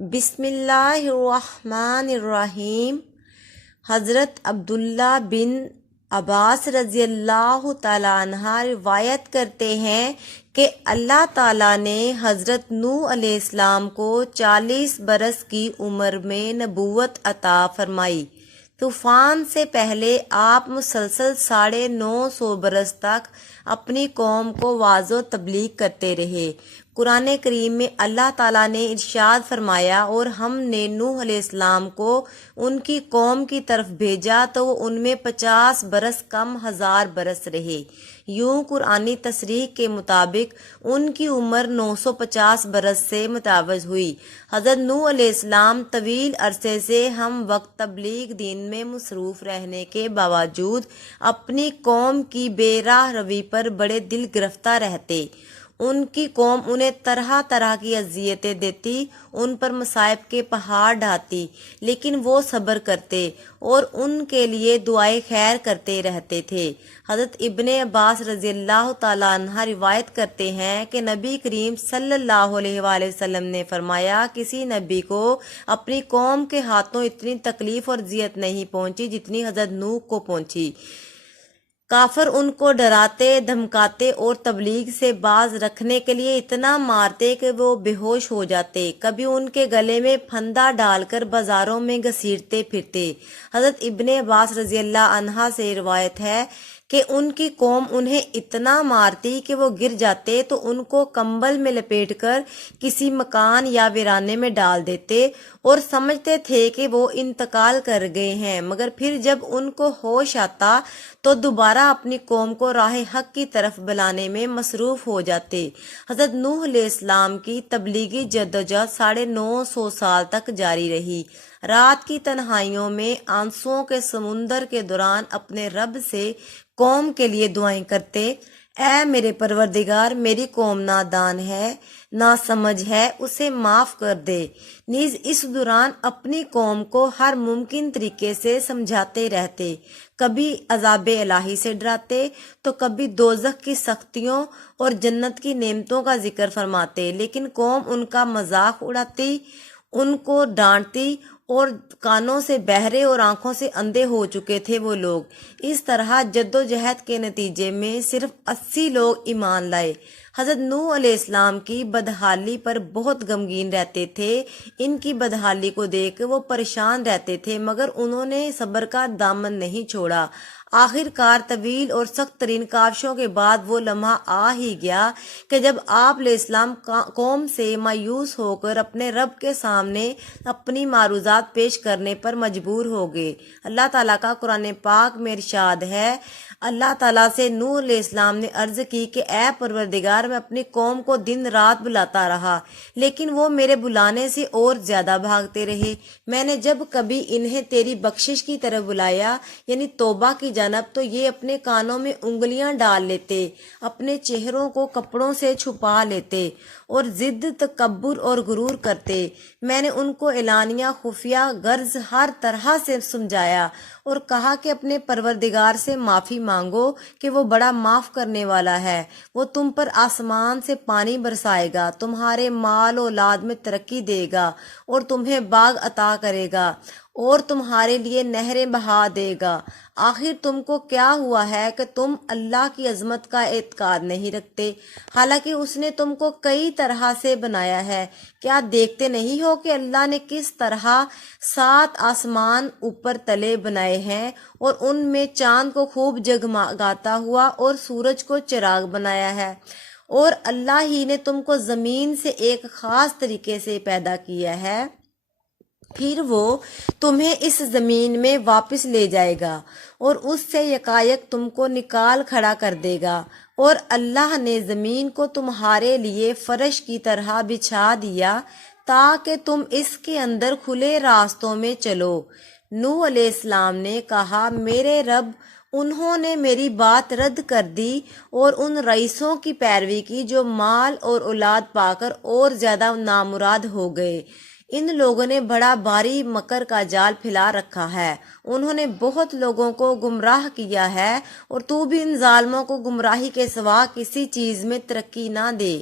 بسم اللہ الرحمن الرحیم۔ حضرت عبداللہ بن عباس رضی اللہ تعالیٰ عنہ روایت کرتے ہیں کہ اللہ تعالیٰ نے حضرت نوح علیہ السلام کو 40 برس کی عمر میں نبوت عطا فرمائی۔ طوفان سے پہلے آپ مسلسل 950 برس تک اپنی قوم کو واعظ و تبلیغ کرتے رہے۔ قرآن کریم میں اللہ تعالیٰ نے ارشاد فرمایا، اور ہم نے نوح علیہ السلام کو ان کی قوم کی طرف بھیجا تو وہ ان میں 50 برس کم 1000 برس رہے۔ یوں قرآنی تصریح کے مطابق ان کی عمر 950 برس سے متجاوز ہوئی۔ حضرت نوح علیہ السلام طویل عرصے سے ہم وقت تبلیغ دین میں مصروف رہنے کے باوجود اپنی قوم کی بے راہ روی پر بڑے دل گرفتہ رہتے۔ ان کی قوم انہیں طرح طرح کی اذیتیں دیتی، ان پر مصائب کے پہاڑ ڈھاتی، لیکن وہ صبر کرتے اور ان کے لیے دعائے خیر کرتے رہتے تھے۔ حضرت ابن عباس رضی اللہ تعالیٰ عنہ روایت کرتے ہیں کہ نبی کریم صلی اللہ علیہ وآلہ وسلم نے فرمایا، کسی نبی کو اپنی قوم کے ہاتھوں اتنی تکلیف اور اذیت نہیں پہنچی جتنی حضرت نوح کو پہنچی۔ کافر ان کو ڈراتے، دھمکاتے اور تبلیغ سے باز رکھنے کے لیے اتنا مارتے کہ وہ بے ہوش ہو جاتے۔ کبھی ان کے گلے میں پھندا ڈال کر بازاروں میں گھسیٹتے پھرتے۔ حضرت ابن عباس رضی اللہ عنہ سے روایت ہے کہ ان کی قوم انہیں اتنا مارتی کہ وہ گر جاتے تو ان کو کمبل میں لپیٹ کر کسی مکان یا ویرانے میں ڈال دیتے اور سمجھتے تھے کہ وہ انتقال کر گئے ہیں، مگر پھر جب ان کو ہوش آتا تو دوبارہ اپنی قوم کو راہ حق کی طرف بلانے میں مصروف ہو جاتے۔ حضرت نوح علیہ السلام کی تبلیغی جدوجہد 950 سال تک جاری رہی۔ رات کی تنہائیوں میں آنسوؤں کے سمندر کے دوران اپنے رب سے قوم کے لیے دعائیں کرتے، اے میرے پروردگار، میری قوم نادان ہے، ناسمجھ ہے، اسے معاف کر دے۔ نیز اس دوران اپنی قوم کو ہر ممکن طریقے سے سمجھاتے رہتے، کبھی عذاب الہی سے ڈراتے تو کبھی دوزخ کی سختیوں اور جنت کی نعمتوں کا ذکر فرماتے، لیکن قوم ان کا مذاق اڑاتی، ان کو ڈانٹتی، اور کانوں سے بہرے اور آنکھوں سے اندھے ہو چکے تھے وہ لوگ۔ اس طرح جدوجہد کے نتیجے میں صرف 80 لوگ ایمان لائے۔ حضرت نوح علیہ السلام کی بدحالی پر بہت غمگین رہتے تھے۔ ان کی بدحالی کو دیکھ وہ پریشان رہتے تھے، مگر انہوں نے صبر کا دامن نہیں چھوڑا۔ آخر کار طویل اور سخت ترین کاوشوں کے بعد وہ لمحہ آ ہی گیا کہ جب آپ علیہ السلام قوم سے مایوس ہو کر اپنے رب کے سامنے اپنی معروضات پیش کرنے پر مجبور ہو گئے۔ اللہ تعالیٰ کا قرآن پاک میں ارشاد ہے، اللہ تعالیٰ سے نوح علیہ السلام نے عرض کی کہ اے پروردگار، میں اپنی قوم کو دن رات بلاتا رہا، لیکن وہ میرے بلانے سے اور زیادہ بھاگتے رہے۔ میں نے جب کبھی انہیں تیری بخشش کی طرف بلایا، یعنی توبہ کی جانب، تو یہ اپنے کانوں میں انگلیاں ڈال لیتے، اپنے چہروں کو کپڑوں سے چھپا لیتے اور ضد، تکبر اور غرور کرتے۔ میں نے ان کو اعلانیہ، خفیہ، غرض ہر طرح سے سمجھایا اور کہا کہ اپنے پروردگار سے معافی مانگو کہ وہ بڑا معاف کرنے والا ہے، وہ تم پر آسمان سے پانی برسائے گا، تمہارے مال و اولاد میں ترقی دے گا اور تمہیں باغ عطا کرے گا اور تمہارے لیے نہریں بہا دے گا۔ آخر تم کو کیا ہوا ہے کہ تم اللہ کی عظمت کا اعتقاد نہیں رکھتے، حالانکہ اس نے تم کو کئی طرح سے بنایا ہے؟ کیا دیکھتے نہیں ہو کہ اللہ نے کس طرح 7 آسمان اوپر تلے بنائے ہیں اور ان میں چاند کو خوب جگمگاتا ہوا اور سورج کو چراغ بنایا ہے، اور اللہ ہی نے تم کو زمین سے ایک خاص طریقے سے پیدا کیا ہے، پھر وہ تمہیں اس زمین میں واپس لے جائے گا اور اس سے یکایک تم کو نکال کھڑا کر دے گا، اور اللہ نے زمین کو تمہارے لیے فرش کی طرح بچھا دیا تاکہ تم اس کے اندر کھلے راستوں میں چلو۔ نوح علیہ السلام نے کہا، میرے رب، انہوں نے میری بات رد کر دی اور ان رئیسوں کی پیروی کی جو مال اور اولاد پا کر اور زیادہ نامراد ہو گئے۔ ان لوگوں نے بڑا بھاری مکر کا جال پھیلا رکھا ہے، انہوں نے بہت لوگوں کو گمراہ کیا ہے، اور تو بھی ان ظالموں کو گمراہی کے سوا کسی چیز میں ترقی نہ دے۔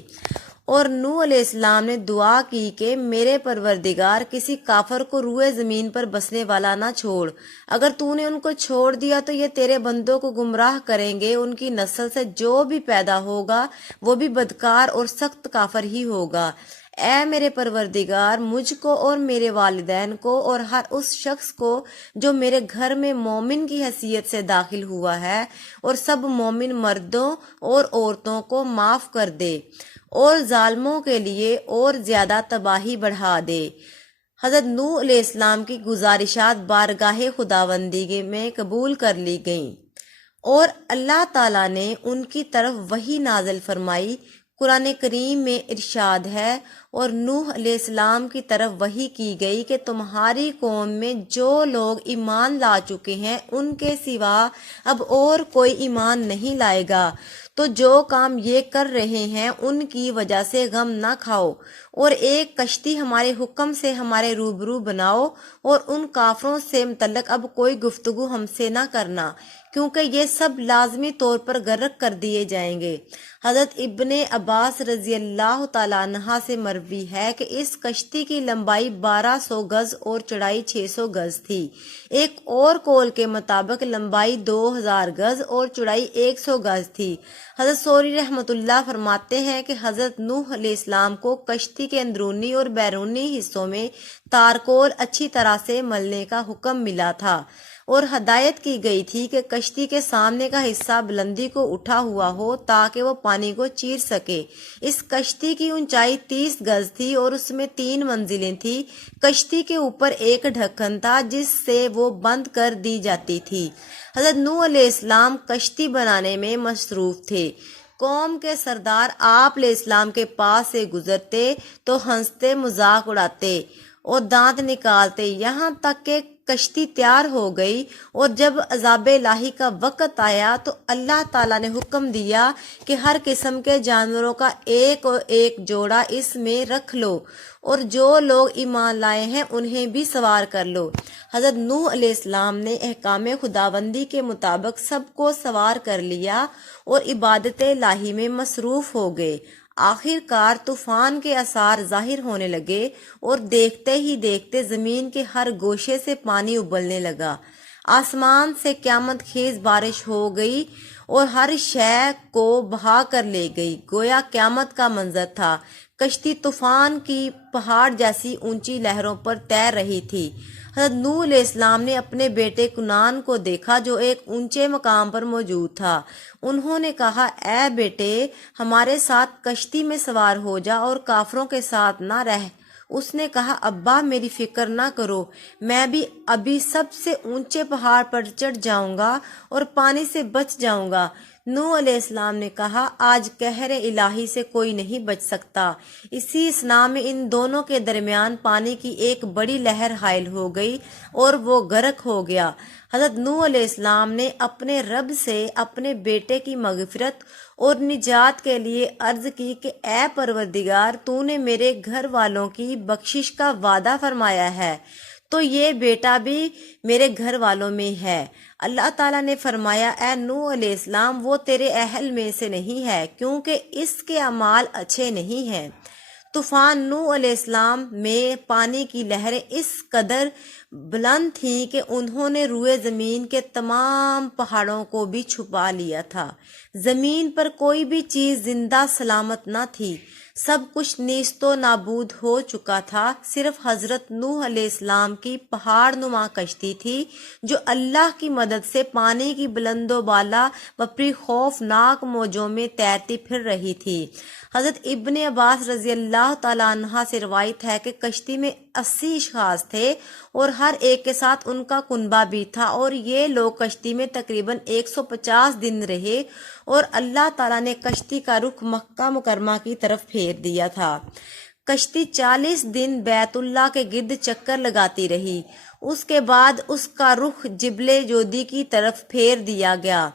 اور نوح علیہ السلام نے دعا کی کہ میرے پروردگار کسی کافر کو روئے زمین پر بسنے والا نہ چھوڑ، اگر تو نے ان کو چھوڑ دیا تو یہ تیرے بندوں کو گمراہ کریں گے، ان کی نسل سے جو بھی پیدا ہوگا وہ بھی بدکار اور سخت کافر ہی ہوگا۔ اے میرے پروردگار، مجھ کو اور میرے والدین کو اور ہر اس شخص کو جو میرے گھر میں مومن کی حیثیت سے داخل ہوا ہے اور سب مومن مردوں اور عورتوں کو معاف کر دے اور ظالموں کے لیے اور زیادہ تباہی بڑھا دے۔ حضرت نوح علیہ السلام کی گزارشات بارگاہ خداوندی میں قبول کر لی گئیں اور اللہ تعالیٰ نے ان کی طرف وحی نازل فرمائی۔ قرآن کریم میں ارشاد ہے، اور نوح علیہ السلام کی طرف وحی کی گئی کہ تمہاری قوم میں جو لوگ ایمان لا چکے ہیں ان کے سوا اب اور کوئی ایمان نہیں لائے گا، تو جو کام یہ کر رہے ہیں ان کی وجہ سے غم نہ کھاؤ، اور ایک کشتی ہمارے حکم سے ہمارے روبرو بناؤ، اور ان کافروں سے متعلق اب کوئی گفتگو ہم سے نہ کرنا، کیونکہ یہ سب لازمی طور پر غرق کر دیے جائیں گے۔ حضرت ابن عباس رضی اللہ تعالیٰ عنہ سے مروی ہے کہ اس کشتی کی لمبائی 1200 گز اور چڑھائی 600 گز تھی۔ ایک اور قول کے مطابق لمبائی 2000 گز اور چڑھائی 100 گز تھی۔ حضرت سوری رحمۃ اللہ فرماتے ہیں کہ حضرت نوح علیہ السلام کو کشتی کے اندرونی اور بیرونی حصوں میں تارکول اچھی طرح سے ملنے کا حکم ملا تھا، اور ہدایت کی گئی تھی کہ کشتی کے سامنے کا حصہ بلندی کو اٹھا ہوا ہو تاکہ وہ پانی کو چیر سکے۔ اس کشتی کی اونچائی 30 گز تھی اور اس میں 3 منزلیں تھیں۔ کشتی کے اوپر ایک ڈھکن تھا جس سے وہ بند کر دی جاتی تھی۔ حضرت نوح علیہ السلام کشتی بنانے میں مصروف تھے۔ قوم کے سردار آپ علیہ السلام کے پاس سے گزرتے تو ہنستے، مذاق اڑاتے اور دانت نکالتے، یہاں تک کہ کشتی تیار ہو گئی، اور جب عذاب الہی کا وقت آیا تو اللہ تعالیٰ نے حکم دیا کہ ہر قسم کے جانوروں کا ایک اور ایک جوڑا اس میں رکھ لو، اور جو لوگ ایمان لائے ہیں انہیں بھی سوار کر لو۔ حضرت نوح علیہ السلام نے احکام خداوندی کے مطابق سب کو سوار کر لیا اور عبادت الہی میں مصروف ہو گئے۔ آخر کار طوفان کے آثار ظاہر ہونے لگے اور دیکھتے ہی دیکھتے زمین کے ہر گوشے سے پانی ابلنے لگا، آسمان سے قیامت خیز بارش ہو گئی اور ہر شے کو بہا کر لے گئی، گویا قیامت کا منظر تھا۔ کشتی طوفان کی پہاڑ جیسی اونچی لہروں پر تیر رہی تھی۔ حضرت نوح علیہ السلام نے اپنے بیٹے کنعان کو دیکھا جو ایک اونچے مقام پر موجود تھا۔ انہوں نے کہا، اے بیٹے، ہمارے ساتھ کشتی میں سوار ہو جا اور کافروں کے ساتھ نہ رہ۔ اس نے کہا، ابا میری فکر نہ کرو، میں بھی ابھی سب سے اونچے پہاڑ پر چڑھ جاؤں گا اور پانی سے بچ جاؤں گا۔ نوح علیہ السلام نے کہا، آج قہر الہی سے کوئی نہیں بچ سکتا۔ اسی اثنا میں ان دونوں کے درمیان پانی کی ایک بڑی لہر حائل ہو گئی اور وہ غرق ہو گیا۔ حضرت نوح علیہ السلام نے اپنے رب سے اپنے بیٹے کی مغفرت اور نجات کے لیے عرض کی کہ اے پروردگار، تو نے میرے گھر والوں کی بخشش کا وعدہ فرمایا ہے، تو یہ بیٹا بھی میرے گھر والوں میں ہے۔ اللہ تعالیٰ نے فرمایا، اے نوح علیہ السلام، وہ تیرے اہل میں سے نہیں ہے کیونکہ اس کے اعمال اچھے نہیں ہیں۔ طوفان نوح علیہ السلام میں پانی کی لہریں اس قدر بلند تھیں کہ انہوں نے روئے زمین کے تمام پہاڑوں کو بھی چھپا لیا تھا۔ زمین پر کوئی بھی چیز زندہ سلامت نہ تھی، سب کچھ نیست و نابود ہو چکا تھا۔ صرف حضرت نوح علیہ السلام کی پہاڑ نما کشتی تھی جو اللہ کی مدد سے پانی کی بلند و بالا بپری خوفناک موجوں میں تیرتی پھر رہی تھی۔ حضرت ابن عباس رضی اللہ تعالیٰ عنہ سے روایت ہے کہ کشتی میں 80 اشخاص تھے اور ہر ایک کے ساتھ ان کا کنبہ بھی تھا، اور یہ لوگ کشتی میں تقریباً 150 دن رہے، اور اللہ تعالیٰ نے کشتی کا رخ مکہ مکرمہ کی طرف پھیر دیا تھا۔ کشتی 40 دن بیت اللہ کے گرد چکر لگاتی رہی، اس کے بعد اس کا رخ جبل جودی کی طرف پھیر دیا گیا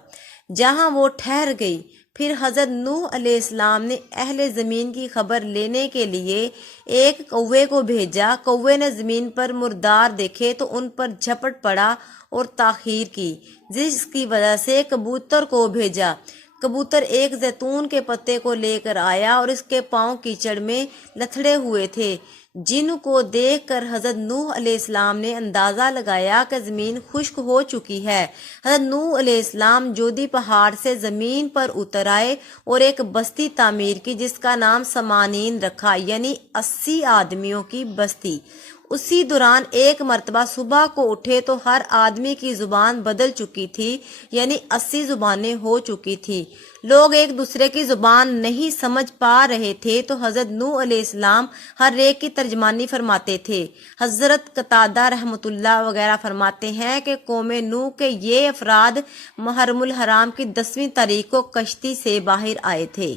جہاں وہ ٹھہر گئی۔ پھر حضرت نوح علیہ السلام نے اہل زمین کی خبر لینے کے لیے ایک کوے کو بھیجا۔ کوے نے زمین پر مردار دیکھے تو ان پر جھپٹ پڑا اور تاخیر کی، جس کی وجہ سے کبوتر کو بھیجا۔ کبوتر ایک زیتون کے پتے کو لے کر آیا اور اس کے پاؤں کیچڑ میں لتھڑے ہوئے تھے، جن کو دیکھ کر حضرت نوح علیہ السلام نے اندازہ لگایا کہ زمین خشک ہو چکی ہے۔ حضرت نوح علیہ السلام جودی پہاڑ سے زمین پر اتر آئے اور ایک بستی تعمیر کی جس کا نام سمانین رکھا، یعنی 80 آدمیوں کی بستی۔ اسی دوران ایک مرتبہ صبح کو اٹھے تو ہر آدمی کی زبان بدل چکی تھی، یعنی 80 زبانیں ہو چکی تھی۔ لوگ ایک دوسرے کی زبان نہیں سمجھ پا رہے تھے تو حضرت نوح علیہ السلام ہر ایک کی ترجمانی فرماتے تھے۔ حضرت قتادہ رحمۃ اللہ وغیرہ فرماتے ہیں کہ قوم نوح کے یہ افراد محرم الحرام کی 10ویں تاریخ کو کشتی سے باہر آئے تھے۔